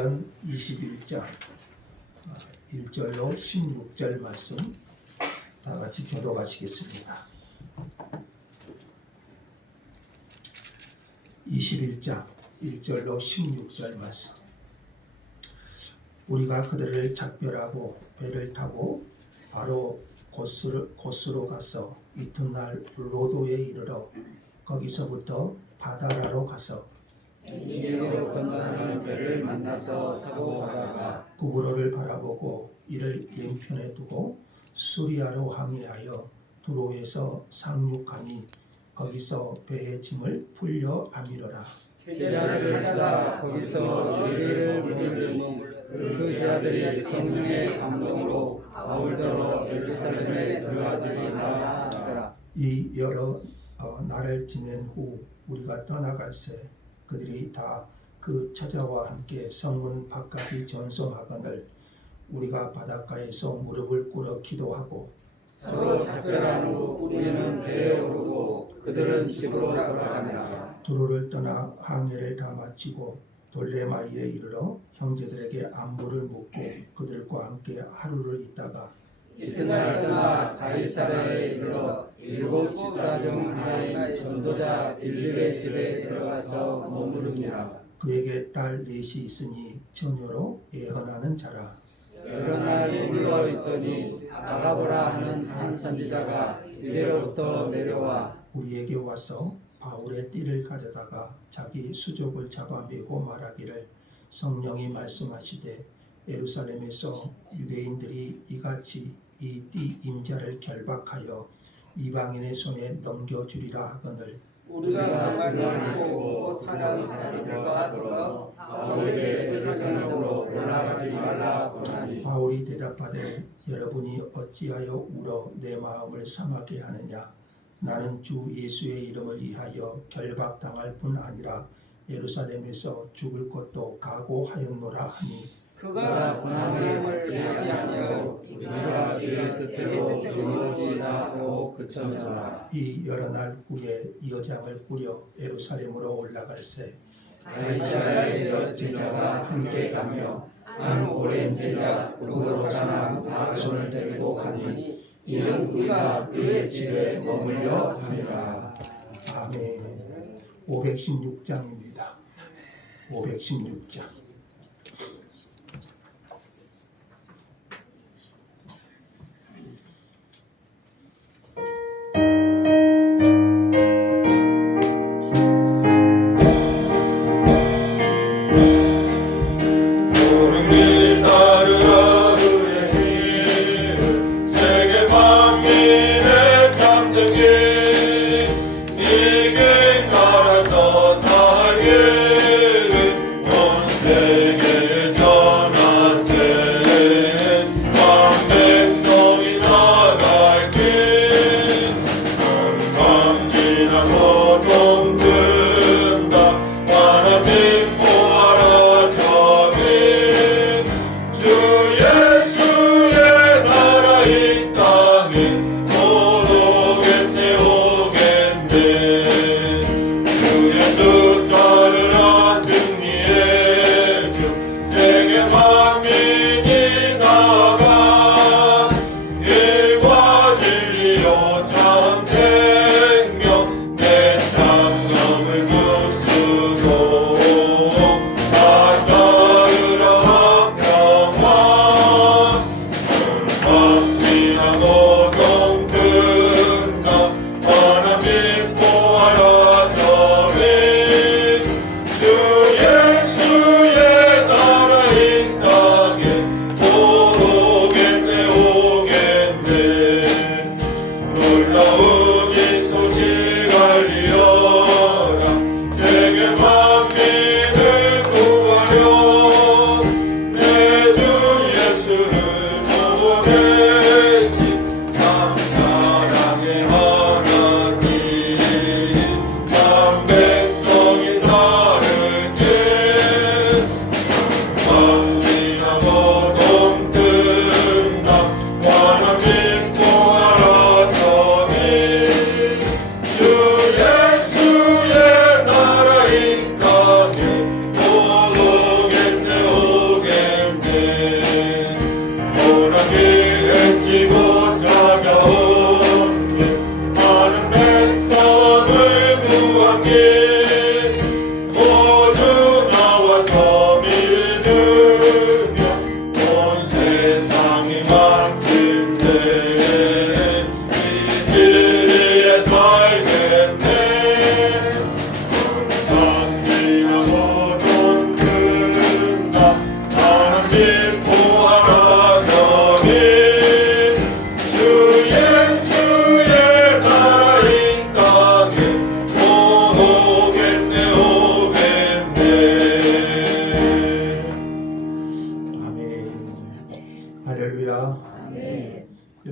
사도행전 21장 1절로 16절 말씀 다 같이 교독하시겠습니다. 21장 1절로 16절 말씀. 우리가 그들을 작별하고 배를 타고 바로 고스로 가서 이튿날 로도에 이르러 거기서부터 바다라로 가서 이리로 건너가는 배를 만나서 타고 가다가 구브로를 바라보고 이를 왼편에 두고 수리아로 항해하여 두로에서 상륙하니 거기서 배의 짐을 풀려 아미러라. 제자들을 찾아 거기서 이를 물으니 그 제자들이 성령의 감동으로 바울더러 예루살렘에 들어가지 말라 하더라. 이 여러 날을 지낸 후 우리가 떠나갈새 그들이 다 그 처자와 함께 성문 바깥이 전송하거늘 우리가 바닷가에서 무릎을 꿇어 기도하고 서로 작별한 후 우리는 배에 오르고 그들은 집으로 돌아가니라. 두로를 떠나 항해를 다 마치고 돌레마이에 이르러 형제들에게 안부를 묻고 그들과 함께 하루를 있다가 이튿날 떠나 가이사랴에 이르러 일곱 집사 중 하나인 전도자 빌립의 집에 들어가서 머무르니라. 그에게 딸 넷이 있으니 처녀로 예언하는 자라. 여러 날 이르러 있더니 아가보라 하는 한 선지자가 이리로부터 내려와 우리에게 와서 바울의 띠를 가져다가 자기 수족을 잡아매고 말하기를 성령이 말씀하시되 예루살렘에서 유대인들이 이같이 이 띠 임자를 결박하여 이방인의 손에 넘겨주리라 하거늘 우리가 가만히 보고 사냥이 사람들과 더불어 바울에게 예루살렘으로 올라가지 말라 하니 바울이 대답하되 여러분이 어찌하여 울어 내 마음을 상하게 하느냐. 나는 주 예수의 이름을 위하여 결박당할 뿐 아니라 예루살렘에서 죽을 것도 각오하였노라 하니 그가 고난을 피하지 아니하고 우리가 그의 뜻대로 이루어지자 하고 그쳐져라. 이 여러 날 후에 여장을 꾸려 예루살렘으로 올라갈새 가이사랴의 몇 제자가 함께 가며 한 오랜 제자 구브로 사람 바손을 데리고 가니 이는 우리가 그의 집에 머물려 하니라. 아멘. 516장입니다. 516장.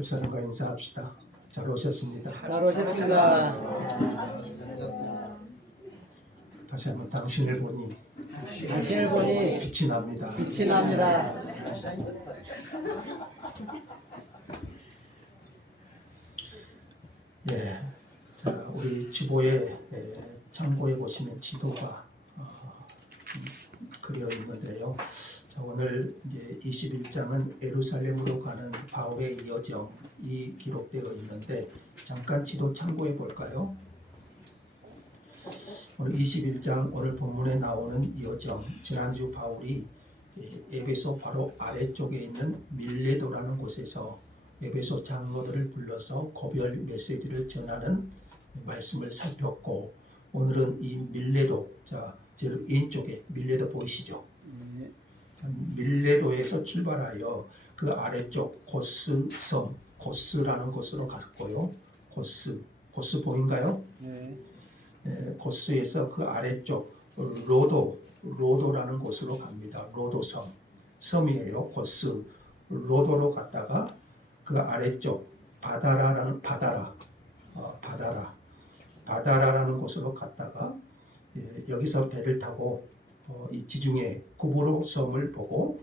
집사람과 인사합시다. 잘 오셨습니다. 잘 오셨습니다. 다시 한번 당신을 보니 당신을 보니 빛이 납니다. 빛이 납니다. 예, 자 우리 지도에 참고해 보시면 지도가 그려 있는데요. 자, 오늘 이제 21장은 예루살렘으로 가는 바울의 여정이 기록되어 있는데 잠깐 지도 참고해 볼까요? 오늘 21장 오늘 본문에 나오는 여정, 지난주 바울이 에베소 바로 아래쪽에 있는 밀레도라는 곳에서 에베소 장로들을 불러서 고별 메시지를 전하는 말씀을 살폈고, 오늘은 이 밀레도, 자 제일 왼쪽에 밀레도 보이시죠? 밀레도에서 출발하여 그 아래쪽 고스 섬, 고스라는 곳으로 갔고요. 고스 보인가요? 네. 고스에서 그 아래쪽 로도라는 곳으로 갑니다. 로도 섬이에요. 고스 로도로 갔다가 그 아래쪽 바다라는 곳으로 갔다가 여기서 배를 타고 이 지중해 구브로 섬을 보고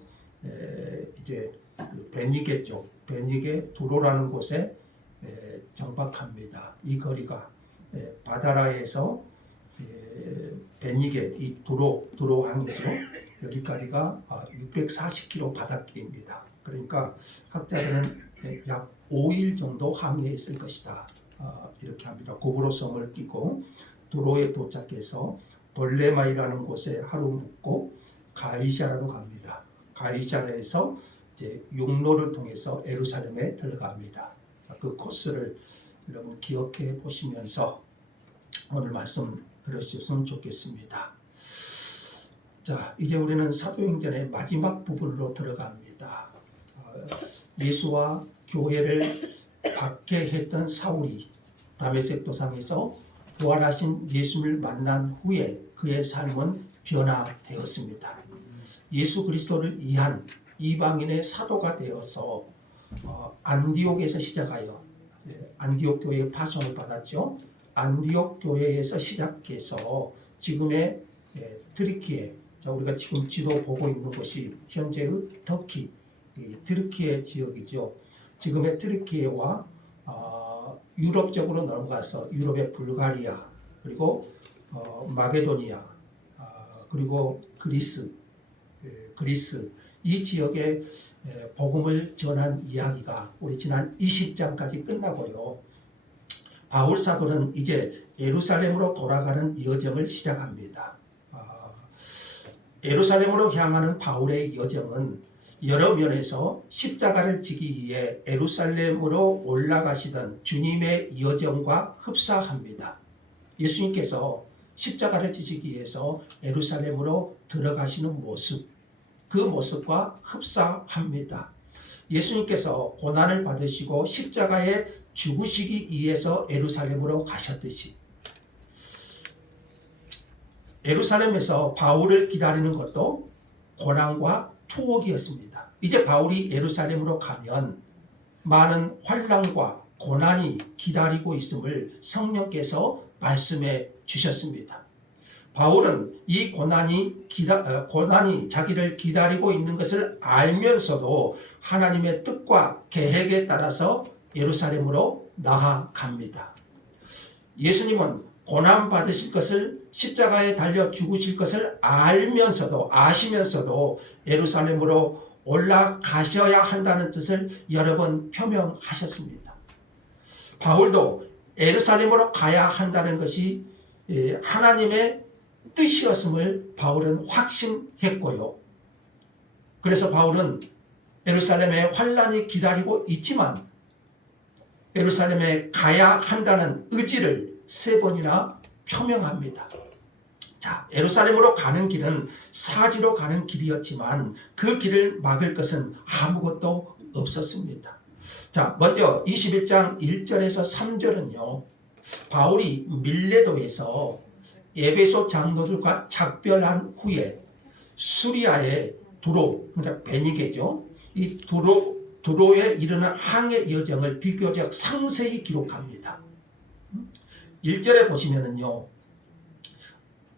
이제 그 베니게 쪽, 베니게 두로라는 곳에 정박합니다. 이 거리가 바다라에서 베니게 이 두로항이죠. 여기까지가 640km 바닷길입니다. 그러니까 학자들은 약 5일 정도 항해했을 것이다. 이렇게 합니다. 구브로 섬을 끼고 두로에 도착해서 돌레마이라는 곳에 하루 묵고 가이사라로 갑니다. 가이사라에서 이제 육로를 통해서 예루살렘에 들어갑니다. 그 코스를 여러분 기억해 보시면서 오늘 말씀 들으셨으면 좋겠습니다. 자, 이제 우리는 사도행전의 마지막 부분으로 들어갑니다. 예수와 교회를 박해했던 사울이 다메섹 도상에서 부활하신 예수를 만난 후에 그의 삶은 변화되었습니다. 예수 그리스도를 위한 이방인의 사도가 되어서 안디옥에서 시작하여 안디옥 교회의 파송을 받았죠. 안디옥 교회에서 시작해서 지금의 트리키에, 자 우리가 지금 지도 보고 있는 곳이 현재의 터키, 트리키에 지역이죠. 지금의 트리키에와 유럽 쪽으로 넘어가서 유럽의 불가리아, 그리고 마게도니아, 그리고 그리스 이 지역에 복음을 전한 이야기가 우리 지난 20장까지 끝나고요. 바울 사도는 이제 예루살렘으로 돌아가는 여정을 시작합니다. 예루살렘으로 향하는 바울의 여정은 여러 면에서 십자가를 지기 위해 예루살렘으로 올라가시던 주님의 여정과 흡사합니다. 예수님께서 십자가를 지시기 위해서 예루살렘으로 들어가시는 모습, 그 모습과 흡사합니다. 예수님께서 고난을 받으시고 십자가에 죽으시기 위해서 예루살렘으로 가셨듯이 예루살렘에서 바울을 기다리는 것도 고난과 투옥이었습니다. 이제 바울이 예루살렘으로 가면 많은 환난과 고난이 기다리고 있음을 성령께서 말씀해 주셨습니다. 바울은 이 고난이 자기를 기다리고 있는 것을 알면서도 하나님의 뜻과 계획에 따라서 예루살렘으로 나아갑니다. 예수님은 고난 받으실 것을, 십자가에 달려 죽으실 것을 아시면서도 예루살렘으로 올라가셔야 한다는 뜻을 여러 번 표명하셨습니다. 바울도 예루살렘으로 가야 한다는 것이 하나님의 뜻이었음을 바울은 확신했고요. 그래서 바울은 예루살렘에 환난이 기다리고 있지만 예루살렘에 가야 한다는 의지를 3번이나 표명합니다. 자, 예루살렘으로 가는 길은 사지로 가는 길이었지만 그 길을 막을 것은 아무것도 없었습니다. 자, 먼저 21장 1절에서 3절은요. 바울이 밀레도에서 에베소 장로들과 작별한 후에 수리아의 두로, 그러니까 베니게죠. 이 두로에 이르는 항해 여정을 비교적 상세히 기록합니다. 1절에 보시면은요,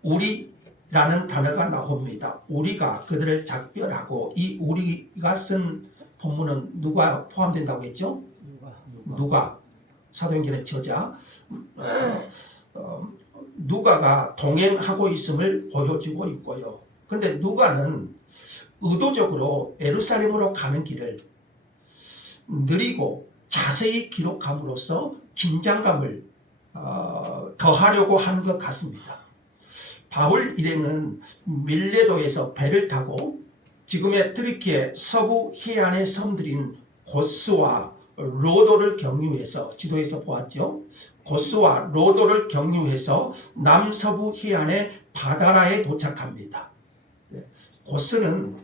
우리라는 단어가 나옵니다. 우리가 그들을 작별하고, 이 우리가 쓴 본문은 누가 포함된다고 했죠? 누가. 사도행전의 저자 누가가 동행하고 있음을 보여주고 있고요. 그런데 누가는 의도적으로 예루살렘으로 가는 길을 느리고 자세히 기록함으로써 긴장감을 더하려고 하는 것 같습니다. 바울 일행은 밀레도에서 배를 타고 지금의 트리키의 서부 해안의 섬들인 고스와 로도를 경유해서, 지도에서 보았죠. 고스와 로도를 경유해서 남서부 해안의 바다라에 도착합니다. 고스는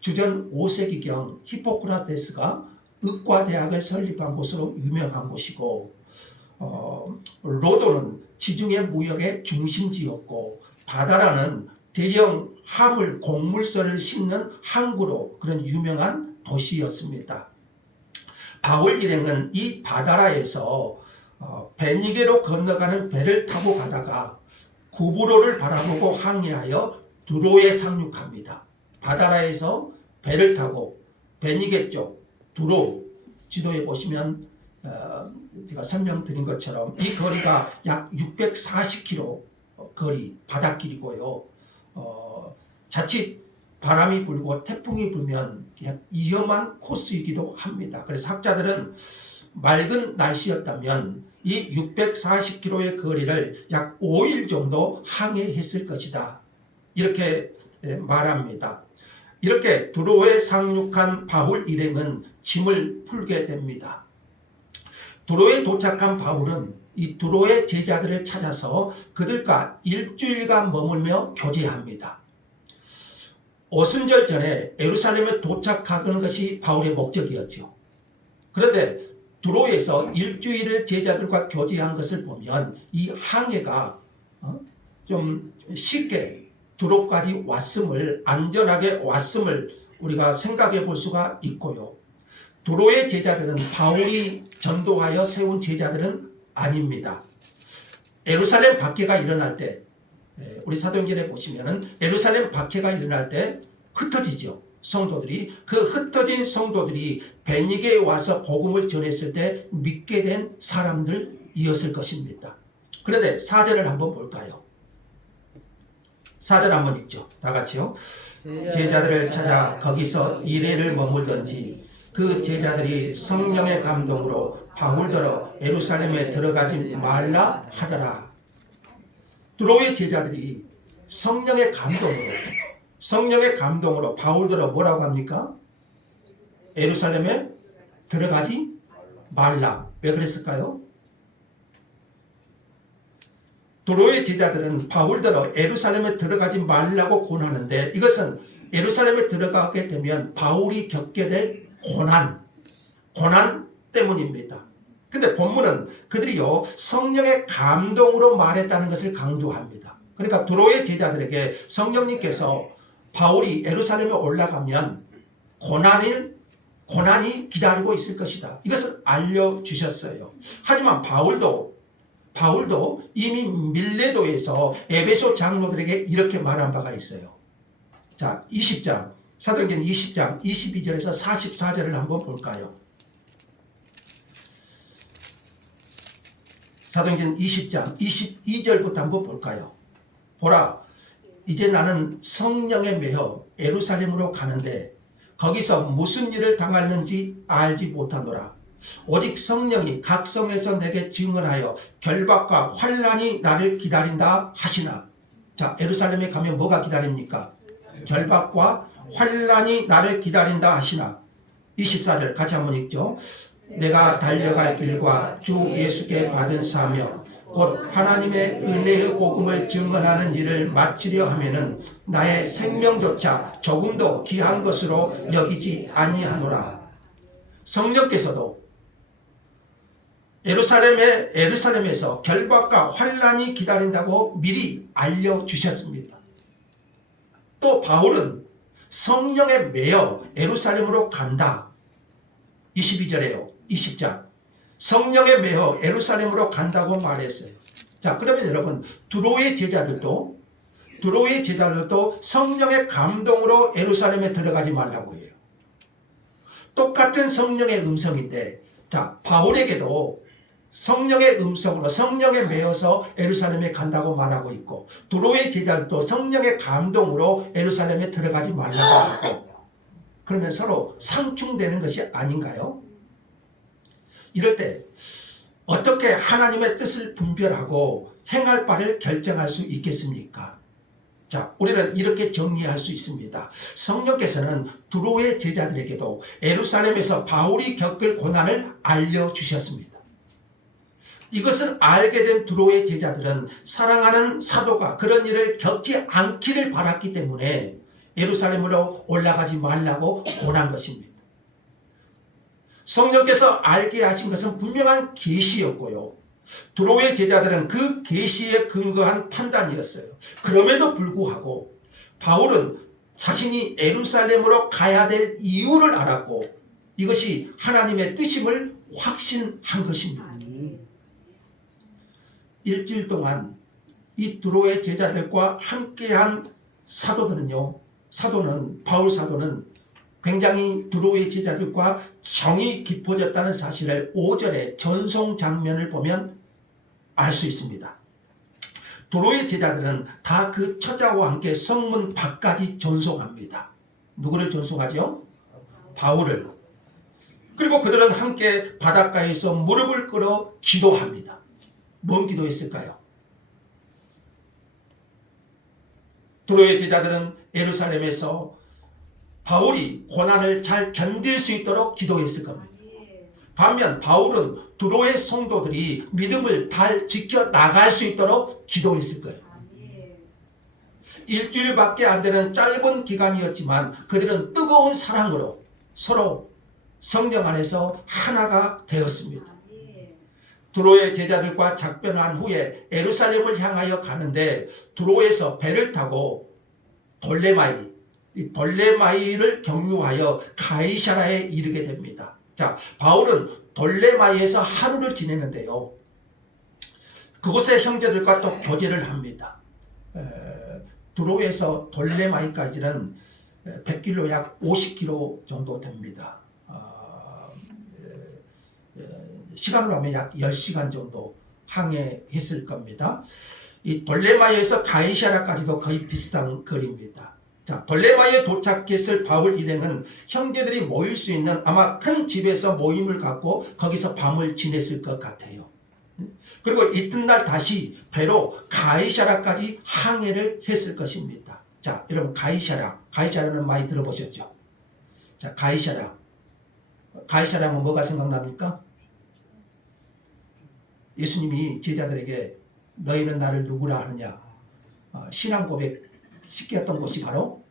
주전 5세기경 히포크라테스가 의과대학을 설립한 곳으로 유명한 곳이고, 로도는 지중해 무역의 중심지였고, 바다라는 대형 화물 곡물선을 싣는 항구로 그런 유명한 도시였습니다. 바울 일행은 이 바다라에서 베니게로 건너가는 배를 타고 가다가 구브로를 바라보고 항해하여 두로에 상륙합니다. 바다라에서 배를 타고 베니게 쪽 두로, 지도에 보시면 제가 설명드린 것처럼 이 거리가 약 640km 거리, 바닷길이고요. 자칫 바람이 불고 태풍이 불면 위험한 코스이기도 합니다. 그래서 학자들은 맑은 날씨였다면 이 640km의 거리를 약 5일 정도 항해했을 것이다, 이렇게 말합니다. 이렇게 두로에 상륙한 바울 일행은 짐을 풀게 됩니다. 두로에 도착한 바울은 이 두로의 제자들을 찾아서 그들과 일주일간 머물며 교제합니다. 오순절 전에 예루살렘에 도착하는 것이 바울의 목적이었죠. 그런데 두로에서 일주일을 제자들과 교제한 것을 보면 이 항해가 좀 쉽게 두로까지 왔음을, 안전하게 왔음을 우리가 생각해 볼 수가 있고요. 두로의 제자들은 바울이 전도하여 세운 제자들은 아닙니다. 예루살렘 박해가 일어날 때, 우리 사도행전에 보시면은 예루살렘 박해가 일어날 때 흩어지죠. 성도들이, 그 흩어진 성도들이 베니게에 와서 복음을 전했을 때 믿게 된 사람들이었을 것입니다. 그런데 4절을 한번 볼까요? 4절 한번 읽죠. 다 같이요. 제자들을 찾아 거기서 이래를 머물던지 그 제자들이 성령의 감동으로 바울더러 예루살렘에 들어가지 말라 하더라. 두로의 제자들이 성령의 감동으로 바울더러 뭐라고 합니까? 예루살렘에 들어가지 말라. 왜 그랬을까요? 두로의 제자들은 바울더러 예루살렘에 들어가지 말라고 권하는데, 이것은 예루살렘에 들어가게 되면 바울이 겪게 될 고난 때문입니다. 근데 본문은 그들이요 성령의 감동으로 말했다는 것을 강조합니다. 그러니까 두로의 제자들에게 성령님께서 바울이 예루살렘에 올라가면 고난이 기다리고 있을 것이다, 이것을 알려주셨어요. 하지만 바울도 이미 밀레도에서 에베소 장로들에게 이렇게 말한 바가 있어요. 자, 20장, 사도행전 20장 22절에서 44절을 한번 볼까요? 사도행전 20장 22절부터 한번 볼까요? 보라, 이제 나는 성령에 매여 예루살렘으로 가는데 거기서 무슨 일을 당하는지 알지 못하노라. 오직 성령이 각 성에서 내게 증언하여 결박과 환난이 나를 기다린다 하시나. 자, 예루살렘에 가면 뭐가 기다립니까? 결박과 환난이 나를 기다린다 하시나. 24절 같이 한번 읽죠. 내가 달려갈 길과 주 예수께 받은 사명 곧 하나님의 은혜의 복음을 증언하는 일을 마치려 하면은 나의 생명조차 조금도 귀한 것으로 여기지 아니하노라. 성령께서도 예루살렘에서 결박과 환난이 기다린다고 미리 알려주셨습니다. 또 바울은 성령에 매여 예루살렘으로 간다. 22절에요. 20장. 성령에 매어 예루살렘으로 간다고 말했어요. 자, 그러면 여러분, 두로의 제자들도 성령의 감동으로 예루살렘에 들어가지 말라고 해요. 똑같은 성령의 음성인데, 자, 바울에게도 성령의 음성으로 성령에 매어서 예루살렘에 간다고 말하고 있고, 두로의 제자들도 성령의 감동으로 예루살렘에 들어가지 말라고 하고, 그러면 서로 상충되는 것이 아닌가요? 이럴 때 어떻게 하나님의 뜻을 분별하고 행할 바를 결정할 수 있겠습니까? 자, 우리는 이렇게 정리할 수 있습니다. 성령께서는 두로의 제자들에게도 예루살렘에서 바울이 겪을 고난을 알려주셨습니다. 이것을 알게 된 두로의 제자들은 사랑하는 사도가 그런 일을 겪지 않기를 바랐기 때문에 예루살렘으로 올라가지 말라고 권한 것입니다. 성령께서 알게 하신 것은 분명한 계시였고요. 두로의 제자들은 그 계시에 근거한 판단이었어요. 그럼에도 불구하고 바울은 자신이 예루살렘으로 가야 될 이유를 알았고 이것이 하나님의 뜻임을 확신한 것입니다. 일주일 동안 이 두로의 제자들과 함께한 바울 사도는 굉장히 두로의 제자들과 정이 깊어졌다는 사실을 5절의 전송 장면을 보면 알 수 있습니다. 두로의 제자들은 다 그 처자와 함께 성문 밖까지 전송합니다. 누구를 전송하죠? 바울을. 그리고 그들은 함께 바닷가에서 무릎을 꿇어 기도합니다. 뭔 기도했을까요? 두로의 제자들은 예루살렘에서 바울이 고난을 잘 견딜 수 있도록 기도했을 겁니다. 반면 바울은 두로의 성도들이 믿음을 잘 지켜나갈 수 있도록 기도했을 거예요. 일주일밖에 안 되는 짧은 기간이었지만 그들은 뜨거운 사랑으로 서로 성령 안에서 하나가 되었습니다. 두로의 제자들과 작별한 후에 예루살렘을 향하여 가는데 두로에서 배를 타고 돌레마이를 경유하여 가이사라에 이르게 됩니다. 자, 바울은 돌레마이에서 하루를 지내는데요. 그곳의 형제들과 또 교제를 합니다. 두로에서 돌레마이까지는 100km 약 50km 정도 됩니다. 시간으로 하면 약 10시간 정도 항해했을 겁니다. 이 돌레마이에서 가이사라까지도 거의 비슷한 거리입니다. 자, 돌레마이에 도착했을 바울 일행은 형제들이 모일 수 있는 아마 큰 집에서 모임을 갖고 거기서 밤을 지냈을 것 같아요. 그리고 이튿날 다시 배로 가이사라까지 항해를 했을 것입니다. 자, 여러분 가이사라는 많이 들어보셨죠? 자, 가이사라면 뭐가 생각납니까? 예수님이 제자들에게 너희는 나를 누구라 하느냐 신앙 고백 쉽게 했던 곳이 바로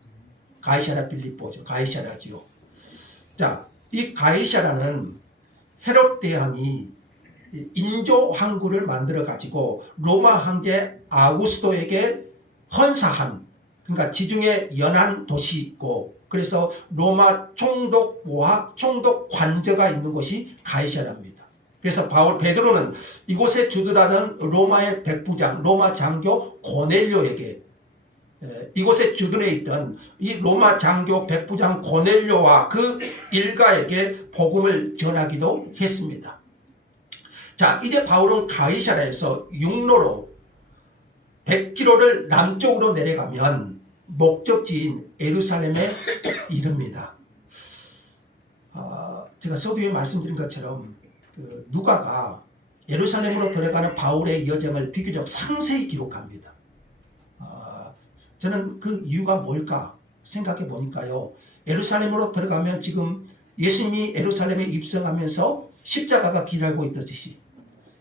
가이사라 빌립보죠. 가이사라지요. 자, 이 가이사라는 헤롯 대왕이 인조 항구를 만들어 가지고 로마 황제 아우구스토에게 헌사한, 그러니까 지중해 연안 도시이고, 그래서 로마 총독부와 총독 관저가 있는 곳이 가이사라입니다. 그래서 베드로는 이곳에 주둔하는 로마의 백부장, 로마 장교 고넬료에게 이곳에 주둔해 있던 이 로마 장교 백부장 고넬료와 그 일가에게 복음을 전하기도 했습니다. 자, 이제 바울은 가이사라에서 육로로 100km를 남쪽으로 내려가면 목적지인 예루살렘에 이릅니다. 제가 서두에 말씀드린 것처럼 누가가 예루살렘으로 들어가는 바울의 여정을 비교적 상세히 기록합니다. 저는 그 이유가 뭘까 생각해 보니까요. 예루살렘으로 들어가면 지금 예수님이 예루살렘에 입성하면서 십자가가 기다리고 있듯이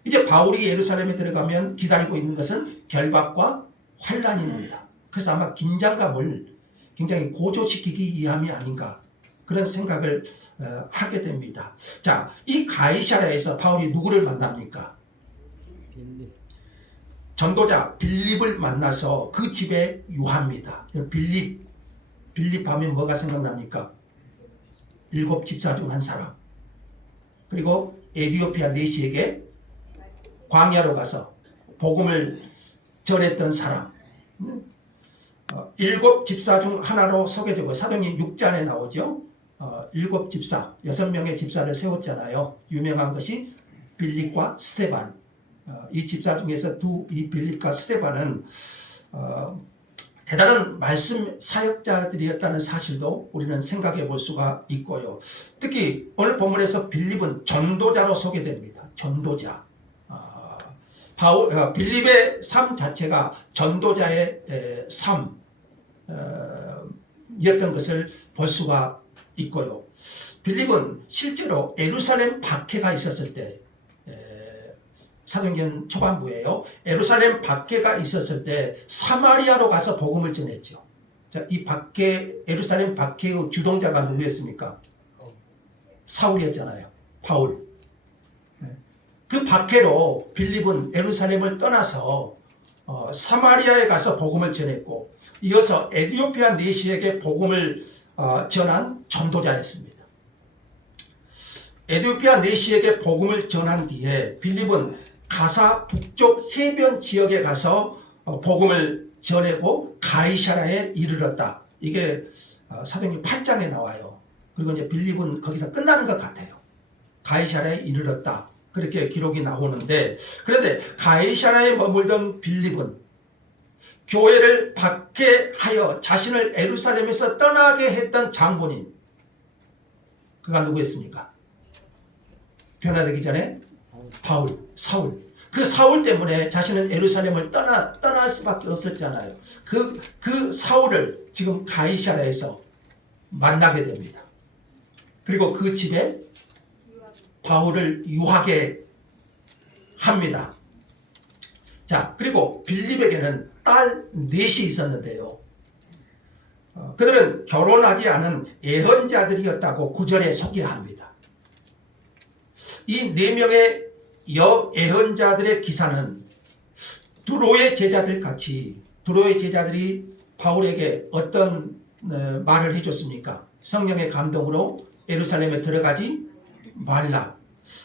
이제 바울이 예루살렘에 들어가면 기다리고 있는 것은 결박과 환난입니다. 그래서 아마 긴장감을 굉장히 고조시키기 위함이 아닌가 그런 생각을 하게 됩니다. 자, 이 가이사라에서 바울이 누구를 만납니까? 전도자 빌립을 만나서 그 집에 유합니다. 빌립 하면 뭐가 생각납니까? 7 집사 중 한 사람. 그리고 에디오피아 내시에게 광야로 가서 복음을 전했던 사람. 7 집사 중 하나로 소개되고 사도행전 6장에 나오죠. 7 집사, 6명의 집사를 세웠잖아요. 유명한 것이 빌립과 스데반. 이 집사 중에서 이 빌립과 스데반은 대단한 말씀 사역자들이었다는 사실도 우리는 생각해 볼 수가 있고요. 특히 오늘 본문에서 빌립은 전도자로 소개됩니다. 전도자. 빌립의 삶 자체가 전도자의 삶이었던 것을 볼 수가 있고요. 빌립은 실제로 예루살렘 박해가 있었을 때, 사도행전 초반부에요. 예루살렘 박해가 있었을 때 사마리아로 가서 복음을 전했죠. 자, 이 예루살렘 박해의 주동자가 누구였습니까? 사울이었잖아요. 바울. 그 박해로 빌립은 예루살렘을 떠나서 사마리아에 가서 복음을 전했고, 이어서 에디오피아 내시에게 복음을 전한 전도자였습니다. 에디오피아 내시에게 복음을 전한 뒤에 빌립은 가사 북쪽 해변 지역에 가서 복음을 전하고 가이사랴에 이르렀다. 이게 사도행전 8장에 나와요. 그리고 이제 빌립은 거기서 끝나는 것 같아요. 가이사랴에 이르렀다. 그렇게 기록이 나오는데, 그런데 가이사랴에 머물던 빌립은 교회를 박해하여 자신을 예루살렘에서 떠나게 했던 장본인, 그가 누구였습니까? 변화되기 전에 사울. 그 사울 때문에 자신은 예루살렘을 떠날 수밖에 없었잖아요. 그 사울을 지금 가이사랴에서 만나게 됩니다. 그리고 그 집에 바울을 유하게 합니다. 자, 그리고 빌립에게는 딸 넷이 있었는데요. 그들은 결혼하지 않은 예언자들이었다고 9절에 소개합니다. 이 4명의 예언자들의 기사는 두로의 제자들 같이, 두로의 제자들이 바울에게 어떤 말을 해줬습니까? 성령의 감동으로 예루살렘에 들어가지 말라.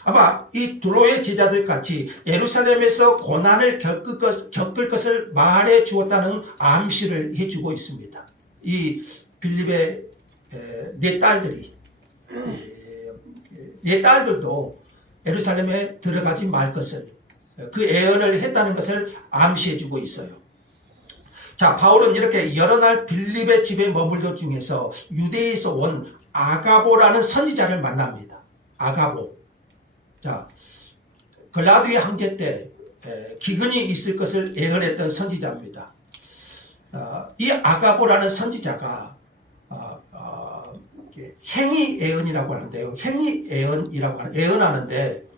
아마 이 두로의 제자들 같이 예루살렘에서 고난을 겪을 것을 말해 주었다는 암시를 해주고 있습니다. 이 빌립의 네 딸들도 예루살렘에 들어가지 말 것을, 그 예언을 했다는 것을 암시해 주고 있어요. 자, 바울은 이렇게 여러 날 빌립의 집에 머물던 중에서 유대에서 온 아가보라는 선지자를 만납니다. 아가보. 자, 글라디의 황제 때 기근이 있을 것을 예언했던 선지자입니다. 이 아가보라는 선지자가 행위 예언이라고 하는데요. 행위 예언이라고 예언하는데,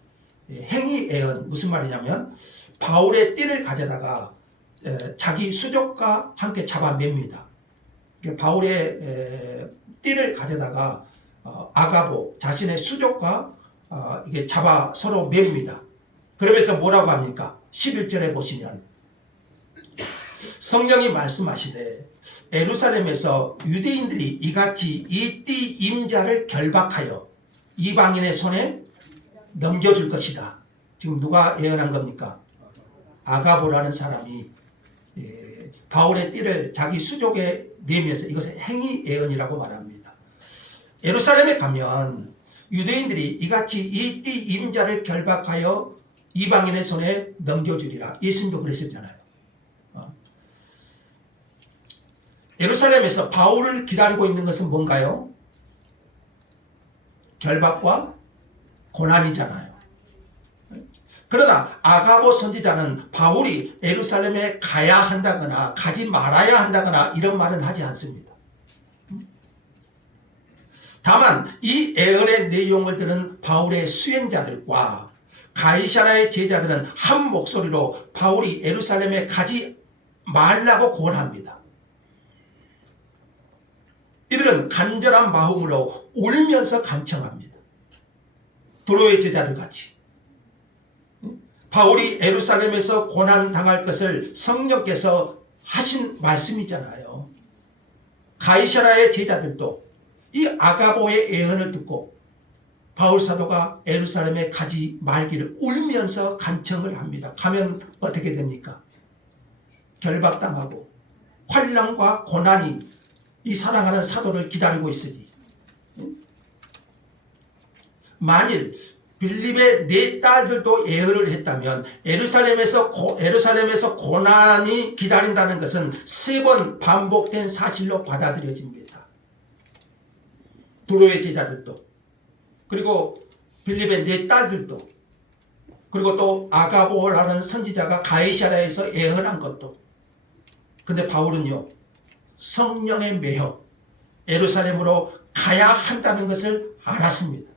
행위 예언 무슨 말이냐면 바울의 띠를 가져다가 자기 수족과 함께 잡아맵니다. 바울의 띠를 가져다가 아가보 자신의 수족과 이게 잡아 서로 맵니다. 그러면서 뭐라고 합니까? 11절에 보시면 성령이 말씀하시되 예루살렘에서 유대인들이 이같이 이 띠 임자를 결박하여 이방인의 손에 넘겨줄 것이다. 지금 누가 예언한 겁니까? 아가보라는 사람이 바울의 띠를 자기 수족에 매면서 이것을 행위 예언이라고 말합니다. 예루살렘에 가면 유대인들이 이같이 이 띠 임자를 결박하여 이방인의 손에 넘겨주리라. 예수님도 그랬었잖아요. 예루살렘에서 바울을 기다리고 있는 것은 뭔가요? 결박과 고난이잖아요. 그러나 아가보 선지자는 바울이 예루살렘에 가야 한다거나 가지 말아야 한다거나 이런 말은 하지 않습니다. 다만 이 예언의 내용을 들은 바울의 수행자들과 가이사랴의 제자들은 한 목소리로 바울이 예루살렘에 가지 말라고 권합니다. 이들은 간절한 마음으로 울면서 간청합니다. 두로의 제자들 같이. 바울이 예루살렘에서 고난당할 것을 성령께서 하신 말씀이잖아요. 가이사랴의 제자들도 이 아가보의 예언을 듣고 바울 사도가 예루살렘에 가지 말기를 울면서 간청을 합니다. 가면 어떻게 됩니까? 결박당하고 환난과 고난이 이 사랑하는 사도를 기다리고 있으니, 만일 빌립의 네 딸들도 예언을 했다면 예루살렘에서 고난이 기다린다는 것은 3번 반복된 사실로 받아들여집니다. 두로의 제자들도, 그리고 빌립의 네 딸들도, 그리고 또 아가보라는 선지자가 가이사랴에서 예언한 것도. 근데 바울은요, 성령에 매여 예루살렘으로 가야 한다는 것을 알았습니다.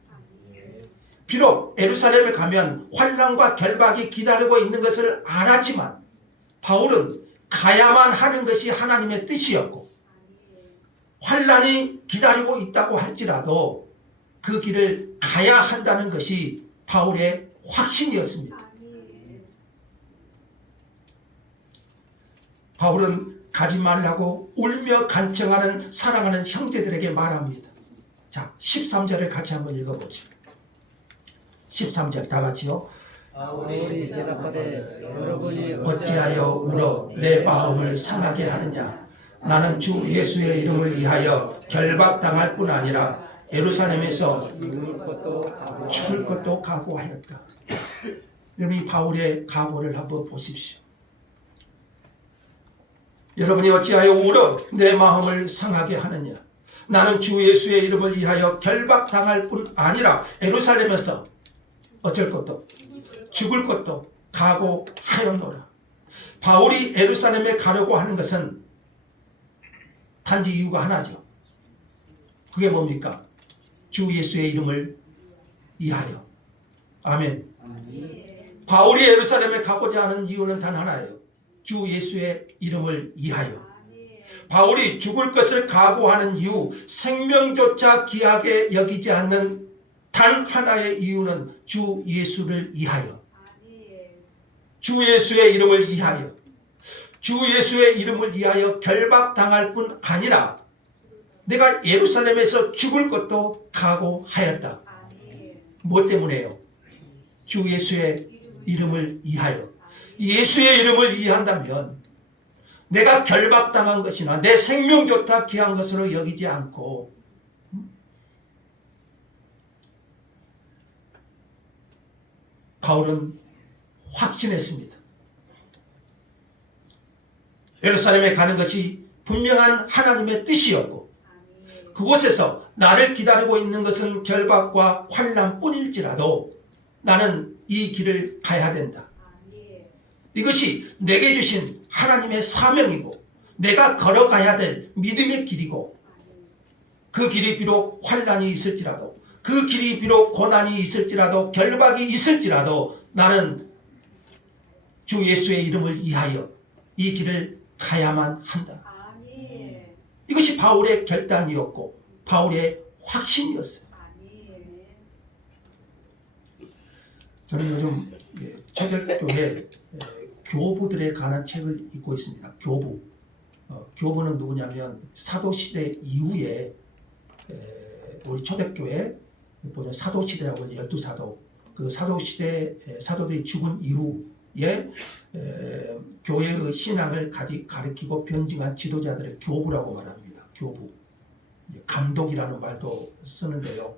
비록 예루살렘에 가면 환난과 결박이 기다리고 있는 것을 알았지만 바울은 가야만 하는 것이 하나님의 뜻이었고, 환난이 기다리고 있다고 할지라도 그 길을 가야 한다는 것이 바울의 확신이었습니다. 바울은 가지 말라고 울며 간청하는 사랑하는 형제들에게 말합니다. 자, 13절을 같이 한번 읽어보죠. 13절 다 같이요. 바울이 대답하되 여러분이 어찌하여 울어 내 마음을 상하게 하느냐. 나는 주 예수의 이름을 위하여 결박당할 뿐 아니라 예루살렘에서 죽을 것도 각오하였다. 여러분, 이 바울의 각오를 한번 보십시오. 여러분이 어찌하여 울어 내 마음을 상하게 하느냐. 나는 주 예수의 이름을 위하여 결박당할 뿐 아니라 예루살렘에서 어쩔 것도 죽을 것도 각오하였노라. 바울이 예루살렘에 가려고 하는 것은 단지 이유가 하나죠. 그게 뭡니까? 주 예수의 이름을 위하여. 아멘. 바울이 예루살렘에 가고자 하는 이유는 단 하나예요. 주 예수의 이름을 위하여. 바울이 죽을 것을 각오하는 이유, 생명조차 귀하게 여기지 않는 단 하나의 이유는 주 예수를 위하여. 주 예수의 이름을 위하여. 주 예수의 이름을 위하여 결박당할 뿐 아니라 내가 예루살렘에서 죽을 것도 각오하였다. 무엇 때문에요? 주 예수의 이름을 위하여. 예수의 이름을 위한다면 내가 결박당한 것이나 내 생명조차 귀한 것으로 여기지 않고 바울은 확신했습니다. 예루살렘에 가는 것이 분명한 하나님의 뜻이었고, 그곳에서 나를 기다리고 있는 것은 결박과 환난뿐일지라도 나는 이 길을 가야 된다. 이것이 내게 주신 하나님의 사명이고 내가 걸어가야 될 믿음의 길이고, 그 길이 비록 환난이 있을지라도, 그 길이 비록 고난이 있을지라도, 결박이 있을지라도 나는 주 예수의 이름을 위하여 이 길을 가야만 한다. 이것이 바울의 결단이었고 바울의 확신이었어요. 저는 요즘 초대교회 교부들에 관한 책을 읽고 있습니다. 교부. 교부는 누구냐면 사도시대 이후에 우리 초대교회 보면 사도시대라고 12사도, 그 사도시대 사도들이 죽은 이후에 교회의 신앙을 가리키고 변증한 지도자들의 교부라고 말합니다. 교부. 감독이라는 말도 쓰는데요.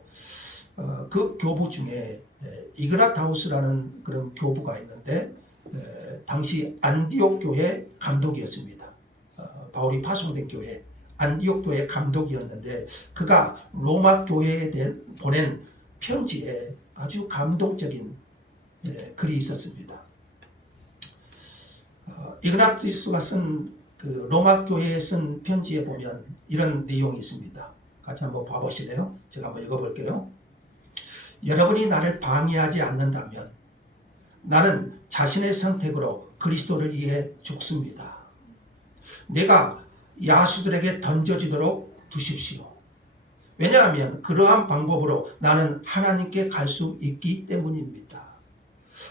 그 교부 중에 이그나타우스라는 그런 교부가 있는데 당시 안디옥 교회 감독이었습니다. 바울이 파송된 교회 안디옥 교회 감독이었는데 그가 로마 교회에 보낸 편지에 아주 감동적인 글이 있었습니다. 이그나티우스가 쓴 그 로마 교회에 쓴 편지에 보면 이런 내용이 있습니다. 같이 한번 봐보실래요? 제가 한번 읽어볼게요. 여러분이 나를 방해하지 않는다면 나는 자신의 선택으로 그리스도를 위해 죽습니다. 내가 야수들에게 던져지도록 두십시오. 왜냐하면 그러한 방법으로 나는 하나님께 갈 수 있기 때문입니다.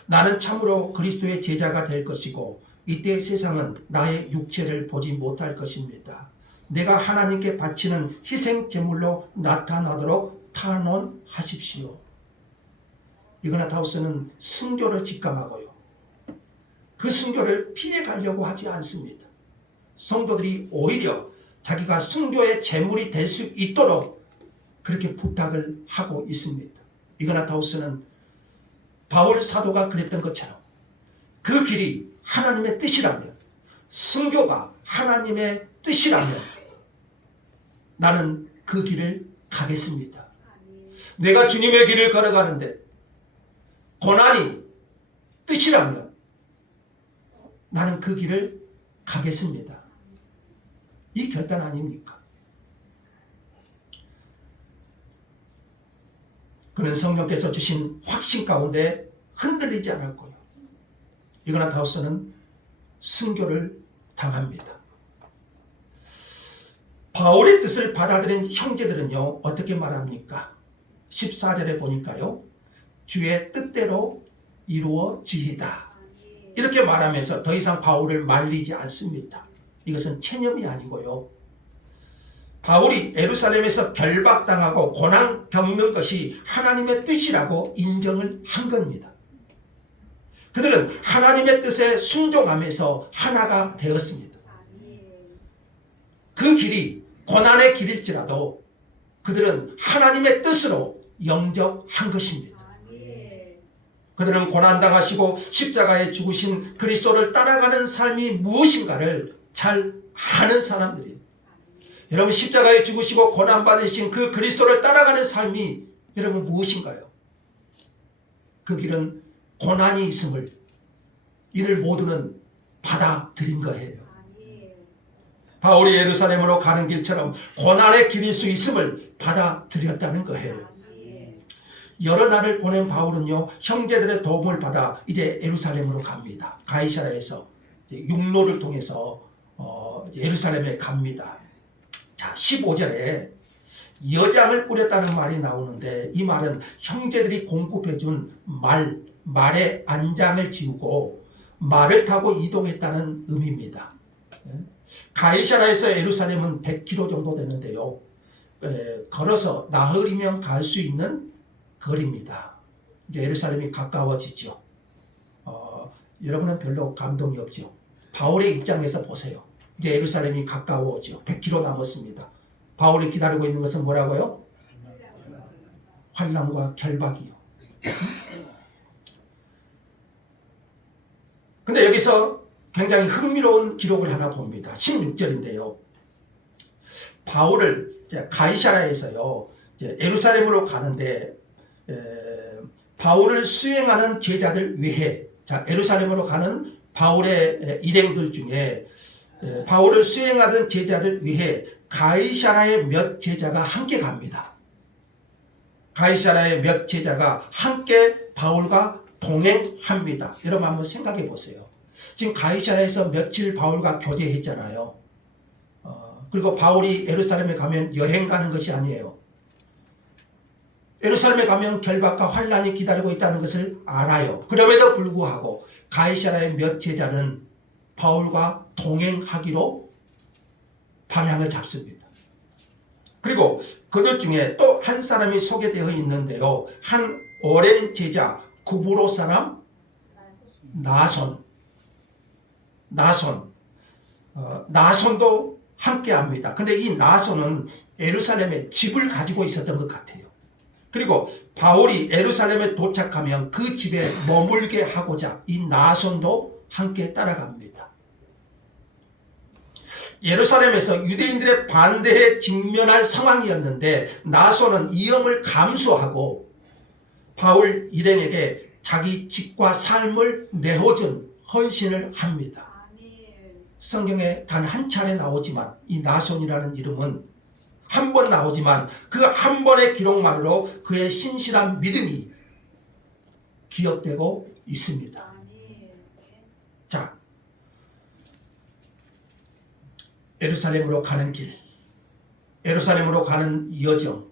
나는 참으로 그리스도의 제자가 될 것이고 이때 세상은 나의 육체를 보지 못할 것입니다. 내가 하나님께 바치는 희생 제물로 나타나도록 탄원하십시오. 이그나타우스는 순교를 직감하고요. 그 순교를 피해 가려고 하지 않습니다. 성도들이 오히려 자기가 순교의 제물이 될 수 있도록 그렇게 부탁을 하고 있습니다. 이그나타우스는 바울 사도가 그랬던 것처럼 그 길이 하나님의 뜻이라면, 순교가 하나님의 뜻이라면 나는 그 길을 가겠습니다. 내가 주님의 길을 걸어가는데 고난이 뜻이라면 나는 그 길을 가겠습니다. 이 결단 아닙니까? 그는 성령께서 주신 확신 가운데 흔들리지 않았고요. 이그나타우스는 순교를 당합니다. 바울의 뜻을 받아들인 형제들은요, 어떻게 말합니까? 14절에 보니까요, 주의 뜻대로 이루어지이다. 이렇게 말하면서 더 이상 바울을 말리지 않습니다. 이것은 체념이 아니고요. 바울이 예루살렘에서 결박당하고 고난 겪는 것이 하나님의 뜻이라고 인정을 한 겁니다. 그들은 하나님의 뜻에 순종하면서 하나가 되었습니다. 그 길이 고난의 길일지라도 그들은 하나님의 뜻으로 영접한 것입니다. 그들은 고난당하시고 십자가에 죽으신 그리스도를 따라가는 삶이 무엇인가를 잘 아는 사람들이에요. 여러분, 십자가에 죽으시고 고난받으신 그 그리스도를 따라가는 삶이 여러분 무엇인가요? 그 길은 고난이 있음을 이들 모두는 받아들인 거예요. 바울이 예루살렘으로 가는 길처럼 고난의 길일 수 있음을 받아들였다는 거예요. 여러 날을 보낸 바울은요, 형제들의 도움을 받아 이제 예루살렘으로 갑니다. 가이사랴에서 육로를 통해서 예루살렘에 갑니다. 자, 15절에 여장을 꾸렸다는 말이 나오는데, 이 말은 형제들이 공급해준 말의 안장을 지우고 말을 타고 이동했다는 의미입니다. 가이사랴에서 예루살렘은 100km 정도 되는데요, 걸어서 나흘이면 갈 수 있는 거리입니다. 이제 예루살렘이 가까워지죠. 여러분은 별로 감동이 없죠. 바울의 입장에서 보세요. 이제 예루살렘이 가까워지죠. 100km 남았습니다. 바울이 기다리고 있는 것은 뭐라고요? 환난과 결박이요. 근데 여기서 굉장히 흥미로운 기록을 하나 봅니다. 16절인데요. 바울을 가이사랴에서요, 예루살렘으로 가는데 바울을 수행하는 제자들 외에, 예루살렘으로 가는 바울의 일행들 중에 바울을 수행하던 제자들 위해 가이사랴의 몇 제자가 함께 갑니다. 가이사랴의 몇 제자가 함께 바울과 동행합니다. 여러분 한번 생각해 보세요. 지금 가이사랴에서 며칠 바울과 교제했잖아요. 그리고 바울이 예루살렘에 가면 여행 가는 것이 아니에요. 예루살렘에 가면 결박과 환난이 기다리고 있다는 것을 알아요. 그럼에도 불구하고 가이사랴의 몇 제자는 바울과 동행하기로 방향을 잡습니다. 그리고 그들 중에 또 한 사람이 소개되어 있는데요, 한 오랜 제자, 구브로 사람 나손도 함께합니다. 근데 이 나손은 예루살렘에 집을 가지고 있었던 것 같아요. 그리고 바울이 예루살렘에 도착하면 그 집에 머물게 하고자 이 나손도 함께 따라갑니다. 예루살렘에서 유대인들의 반대에 직면할 상황이었는데 나손은 위험을 감수하고 바울 일행에게 자기 집과 삶을 내어준 헌신을 합니다. 성경에 단 한 차례 나오지만 이 나손이라는 이름은 한 번 나오지만 그 한 번의 기록만으로 그의 신실한 믿음이 기억되고 있습니다. 자, 예루살렘으로 가는 길, 예루살렘으로 가는 여정,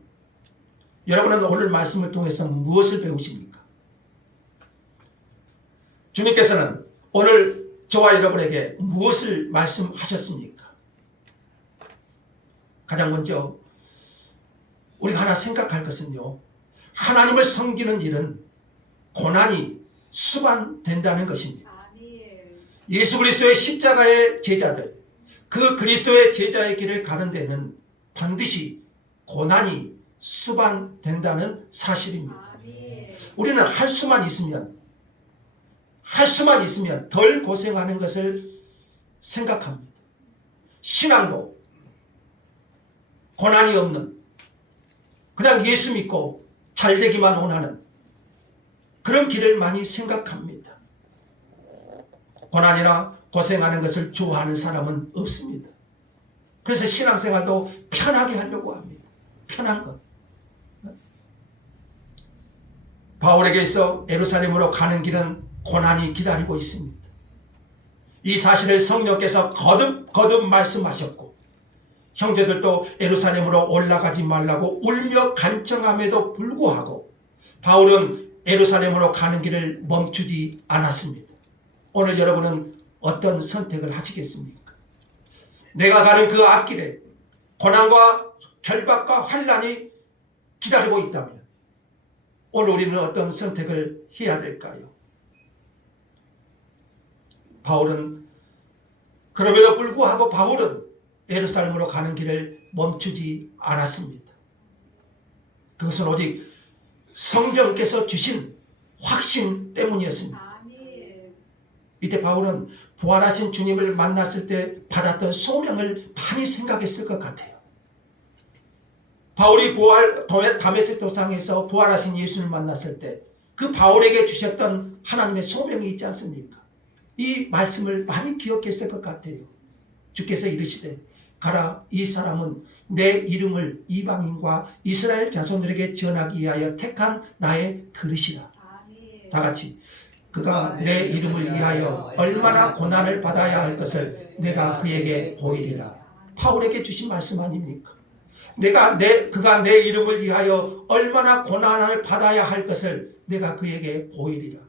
여러분은 오늘 말씀을 통해서 무엇을 배우십니까? 주님께서는 오늘 저와 여러분에게 무엇을 말씀하셨습니까? 가장 먼저 우리가 하나 생각할 것은요, 하나님을 섬기는 일은 고난이 수반된다는 것입니다. 아멘. 예수 그리스도의 십자가의 제자들, 그 그리스도의 제자의 길을 가는 데는 반드시 고난이 수반된다는 사실입니다. 아멘. 우리는 할 수만 있으면 덜 고생하는 것을 생각합니다. 신앙도 고난이 없는, 그냥 예수 믿고 잘 되기만 원하는 그런 길을 많이 생각합니다. 고난이나 고생하는 것을 좋아하는 사람은 없습니다. 그래서 신앙생활도 편하게 하려고 합니다. 편한 것. 바울에게 있어 예루살렘으로 가는 길은 고난이 기다리고 있습니다. 이 사실을 성령께서 거듭 말씀하셨고, 형제들도 예루살렘으로 올라가지 말라고 울며 간청함에도 불구하고 바울은 예루살렘으로 가는 길을 멈추지 않았습니다. 오늘 여러분은 어떤 선택을 하시겠습니까? 내가 가는 그 앞길에 고난과 결박과 환난이 기다리고 있다면 오늘 우리는 어떤 선택을 해야 될까요? 그럼에도 불구하고 바울은 예루살렘으로 가는 길을 멈추지 않았습니다. 그것은 오직 성령께서 주신 확신 때문이었습니다. 아멘. 이때 바울은 부활하신 주님을 만났을 때 받았던 소명을 많이 생각했을 것 같아요. 바울이 다메섹 도상에서 부활하신 예수를 만났을 때 그 바울에게 주셨던 하나님의 소명이 있지 않습니까? 이 말씀을 많이 기억했을 것 같아요. 주께서 이르시되 가라, 이 사람은 내 이름을 이방인과 이스라엘 자손들에게 전하기 위하여 택한 나의 그릇이라. 아멘. 다 같이 그가 내 이름을 위하여 얼마나 고난을 받아야 할 것을 내가 그에게 보이리라. 바울에게 주신 말씀 아닙니까? 그가 내 이름을 위하여 얼마나 고난을 받아야 할 것을 내가 그에게 보이리라.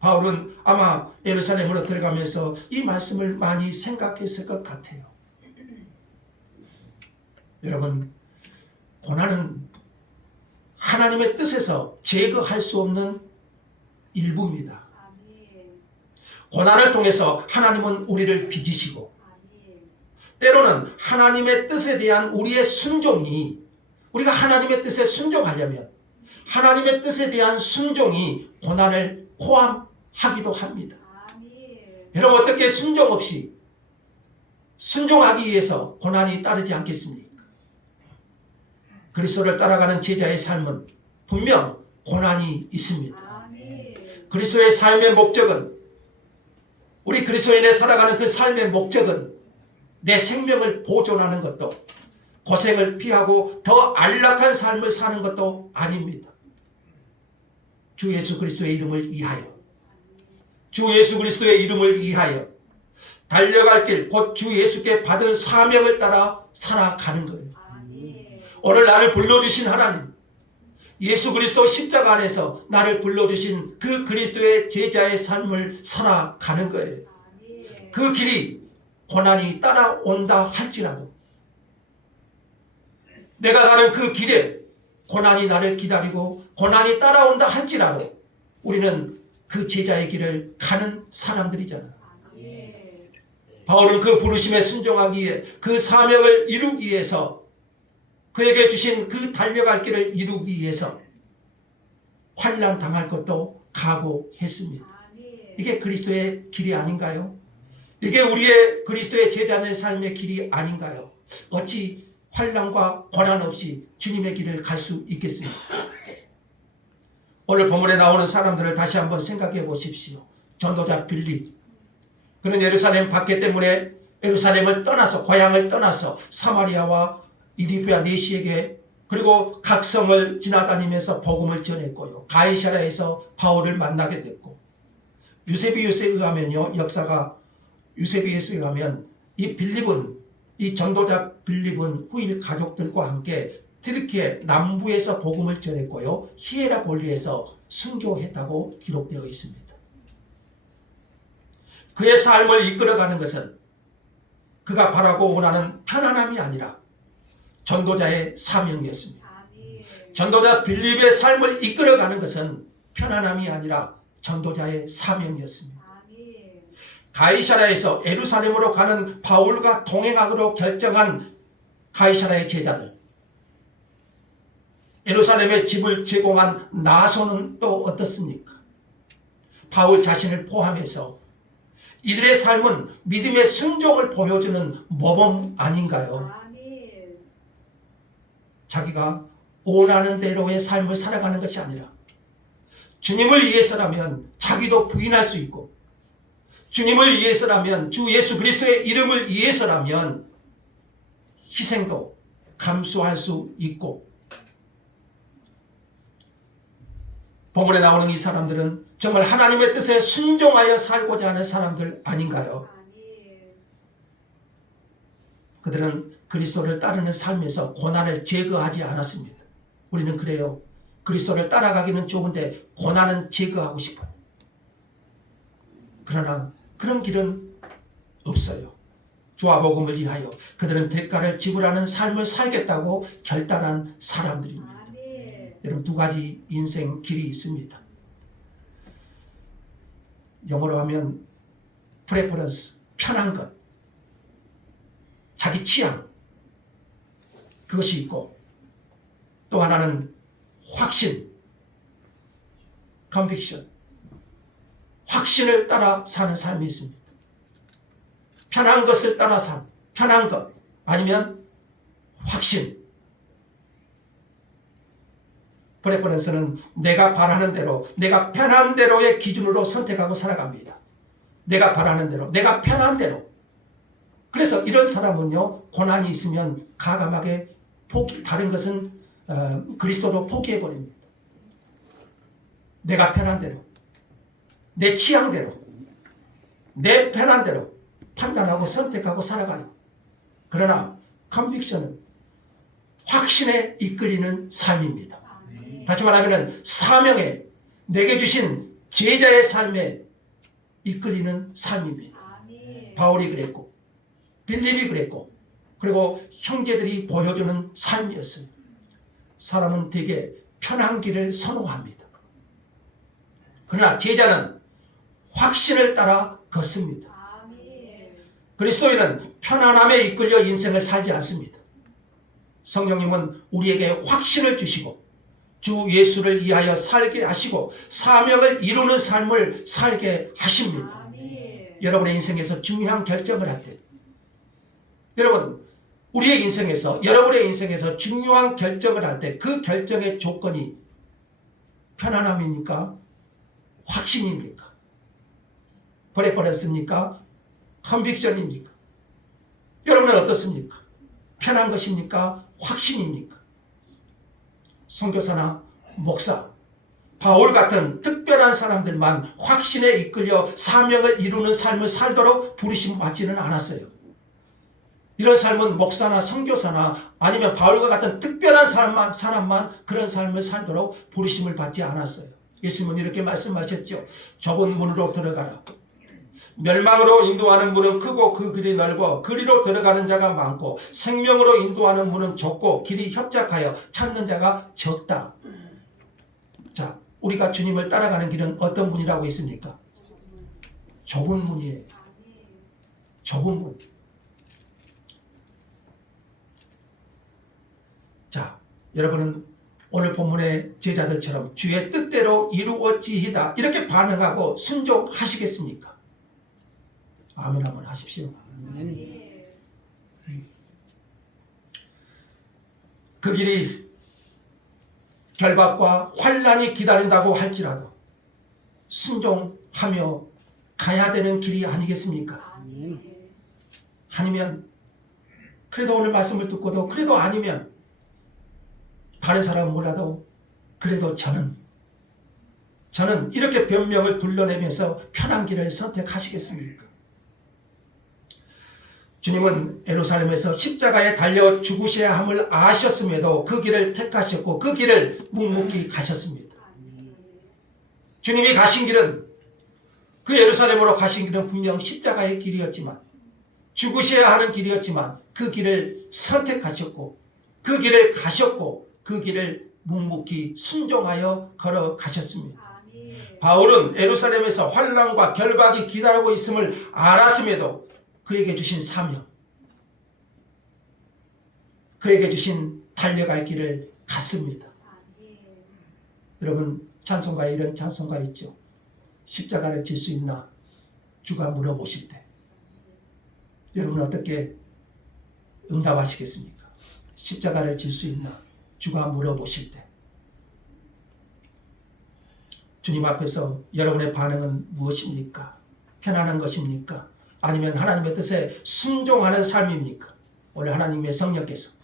바울은 아마 예루살렘으로 들어가면서 이 말씀을 많이 생각했을 것 같아요. 여러분, 고난은 하나님의 뜻에서 제거할 수 없는 일부입니다. 아멘. 고난을 통해서 하나님은 우리를 빚으시고, 아멘. 때로는 하나님의 뜻에 대한 우리의 순종이, 우리가 하나님의 뜻에 순종하려면 하나님의 뜻에 대한 순종이 고난을 포함하기도 합니다. 아멘. 여러분, 어떻게 순종 없이 순종하기 위해서 고난이 따르지 않겠습니까? 그리스도를 따라가는 제자의 삶은 분명 고난이 있습니다. 아멘. 그리스도의 삶의 목적은, 우리 그리스도인의 살아가는 그 삶의 목적은 내 생명을 보존하는 것도, 고생을 피하고 더 안락한 삶을 사는 것도 아닙니다. 주 예수 그리스도의 이름을 위하여, 주 예수 그리스도의 이름을 위하여 달려갈 길, 곧 주 예수께 받은 사명을 따라 살아가는 거예요. 아멘. 오늘 나를 불러주신 하나님, 예수 그리스도 십자가 안에서 나를 불러주신 그 그리스도의 제자의 삶을 살아가는 거예요. 아멘. 그 길이 고난이 따라온다 할지라도, 내가 가는 그 길에 고난이 나를 기다리고 고난이 따라온다 할지라도 우리는 그 제자의 길을 가는 사람들이잖아요. 아멘. 바울은 그 부르심에 순종하기 위해, 그 사명을 이루기 위해서, 그에게 주신 그 달려갈 길을 이루기 위해서 환난 당할 것도 각오했습니다. 아멘. 이게 그리스도의 길이 아닌가요? 이게 우리의 그리스도의 제자의 삶의 길이 아닌가요? 어찌 환난과 고난 없이 주님의 길을 갈 수 있겠습니까? 오늘 본문에 나오는 사람들을 다시 한번 생각해 보십시오. 전도자 빌립, 그는 예루살렘 밖에 때문에 예루살렘을 떠나서, 고향을 떠나서 사마리아와 이디오피아 내시에게, 그리고 각 성을 지나다니면서 복음을 전했고요. 가이사랴에서 바울을 만나게 됐고, 유세비우스에 의하면요, 역사가 유세비우스에 의하면 이 전도자 빌립은 후일 가족들과 함께 튀르키예 남부에서 복음을 전했고요, 히에라볼리에서 순교했다고 기록되어 있습니다. 그의 삶을 이끌어가는 것은 그가 바라고 원하는 편안함이 아니라 전도자의 사명이었습니다. 아멘. 전도자 빌립의 삶을 이끌어가는 것은 편안함이 아니라 전도자의 사명이었습니다. 아멘. 가이사랴에서 예루살렘으로 가는 바울과 동행하기로 결정한 가이사랴의 제자들, 예루살렘에 집을 제공한 나소는 또 어떻습니까? 바울 자신을 포함해서 이들의 삶은 믿음의 순종을 보여주는 모범 아닌가요? 아멘. 자기가 원하는 대로의 삶을 살아가는 것이 아니라 주님을 위해서라면 자기도 부인할 수 있고, 주님을 위해서라면, 주 예수 그리스도의 이름을 위해서라면 희생도 감수할 수 있고, 본문에 나오는 이 사람들은 정말 하나님의 뜻에 순종하여 살고자 하는 사람들 아닌가요? 아멘. 그들은 그리스도를 따르는 삶에서 고난을 제거하지 않았습니다. 우리는 그래요. 그리스도를 따라가기는 좋은데 고난은 제거하고 싶어요. 그러나 그런 길은 없어요. 주와 복음을 위하여 그들은 대가를 지불하는 삶을 살겠다고 결단한 사람들입니다. 아멘. 여러분, 두 가지 인생 길이 있습니다. 영어로 하면 preference, 편한 것, 자기 취향, 그것이 있고, 또 하나는 확신, conviction, 확신을 따라 사는 삶이 있습니다. 편한 것을 따라 삶, 편한 것, 아니면 확신. 프레퍼런스는 내가 바라는 대로, 내가 편한 대로의 기준으로 선택하고 살아갑니다. 내가 바라는 대로, 내가 편한 대로. 그래서 이런 사람은요, 고난이 있으면 가감하게 다른 것은 그리스도로 포기해버립니다. 내가 편한 대로, 내 취향대로, 내 편한 대로 판단하고 선택하고 살아가요. 그러나 컨빅션은 확신에 이끌리는 삶입니다. 아멘. 다시 말하면 사명에, 내게 주신 제자의 삶에 이끌리는 삶입니다. 아멘. 바울이 그랬고, 빌립이 그랬고, 그리고 형제들이 보여주는 삶이었습니다. 사람은 되게 편한 길을 선호합니다. 그러나 제자는 확신을 따라 걷습니다. 아멘. 그리스도인은 편안함에 이끌려 인생을 살지 않습니다. 성령님은 우리에게 확신을 주시고 주 예수를 위하여 살게 하시고 사명을 이루는 삶을 살게 하십니다. 아멘. 여러분의 인생에서 중요한 결정을 할 때, 여러분, 우리의 인생에서, 여러분의 인생에서 중요한 결정을 할 때 그 결정의 조건이 편안함입니까? 확신입니까? 프레퍼런스입니까? 컨빅션입니까? 여러분은 어떻습니까? 편한 것입니까? 확신입니까? 선교사나 목사, 바울 같은 특별한 사람들만 확신에 이끌려 사명을 이루는 삶을 살도록 부르심 받지는 않았어요. 이런 삶은 목사나 선교사나 아니면 바울과 같은 특별한 사람만 그런 삶을 살도록 부르심을 받지 않았어요. 예수님은 이렇게 말씀하셨죠. 좁은 문으로 들어가라. 멸망으로 인도하는 문은 크고 그 길이 넓어 그리로 들어가는 자가 많고 생명으로 인도하는 문은 좁고 길이 협착하여 찾는 자가 적다. 자, 우리가 주님을 따라가는 길은 어떤 문이라고 했습니까? 좁은 문이에요. 좁은 문. 자, 여러분은 오늘 본문의 제자들처럼 주의 뜻대로 이루어지이다 이렇게 반응하고 순종하시겠습니까? 아멘 한번 하십시오. 아멘. 그 길이 결박과 환난이 기다린다고 할지라도 순종하며 가야 되는 길이 아니겠습니까? 아멘. 아니면 그래도 오늘 말씀을 듣고도 그래도 아니면 다른 사람은 몰라도 그래도 저는 이렇게 변명을 둘러내면서 편한 길을 선택하시겠습니까? 주님은 예루살렘에서 십자가에 달려 죽으셔야 함을 아셨음에도 그 길을 택하셨고 그 길을 묵묵히 가셨습니다. 주님이 가신 길은, 그 예루살렘으로 가신 길은 분명 십자가의 길이었지만, 죽으셔야 하는 길이었지만 그 길을 선택하셨고 그 길을 가셨고 그 길을 묵묵히 순종하여 걸어가셨습니다. 아멘. 바울은 예루살렘에서 환난과 결박이 기다리고 있음을 알았음에도 그에게 주신 사명, 그에게 주신 달려갈 길을 갔습니다. 아멘. 여러분, 찬송가에 이런 찬송가 있죠. 십자가를 질 수 있나? 주가 물어보실 때 여러분 어떻게 응답하시겠습니까? 십자가를 질 수 있나? 주가 물어보실 때 주님 앞에서 여러분의 반응은 무엇입니까? 편안한 것입니까? 아니면 하나님의 뜻에 순종하는 삶입니까? 오늘 하나님의 성령께서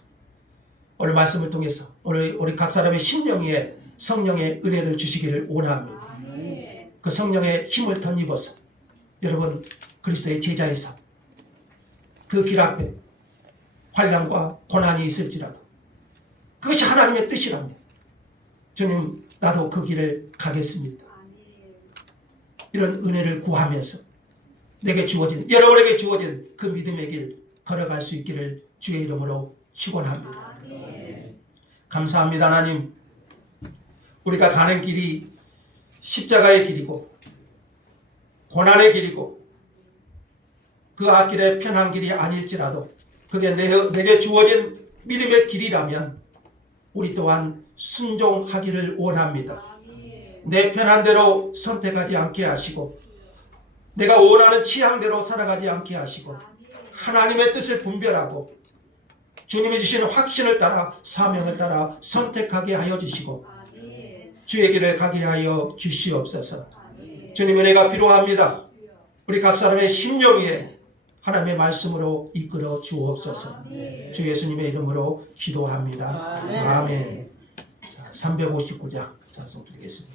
오늘 말씀을 통해서 오늘 우리 각 사람의 심령 위에 성령의 은혜를 주시기를 원합니다. 아멘. 그 성령의 힘을 덧입어서 여러분 그리스도의 제자의 삶, 그 길 앞에 환난과 고난이 있을지라도 그것이 하나님의 뜻이라면 주님 나도 그 길을 가겠습니다. 아멘. 이런 은혜를 구하면서 내게 주어진, 여러분에게 주어진 그 믿음의 길 걸어갈 수 있기를 주의 이름으로 축원합니다. 아멘. 감사합니다. 하나님, 우리가 가는 길이 십자가의 길이고 고난의 길이고 그 앞길에 편한 길이 아닐지라도 그게 내게 주어진 믿음의 길이라면 우리 또한 순종하기를 원합니다. 아멘. 내 편한 대로 선택하지 않게 하시고 내가 원하는 취향대로 살아가지 않게 하시고 하나님의 뜻을 분별하고 주님이 주시는 확신을 따라 사명을 따라 선택하게 하여 주시고 아멘. 주의 길을 가게 하여 주시옵소서. 아멘. 주님의 은혜가 필요합니다. 우리 각 사람의 심령 위에 하나님의 말씀으로 이끌어 주옵소서. 아멘. 주 예수님의 이름으로 기도합니다. 아멘. 아멘. 자, 359장 찬송 드리겠습니다.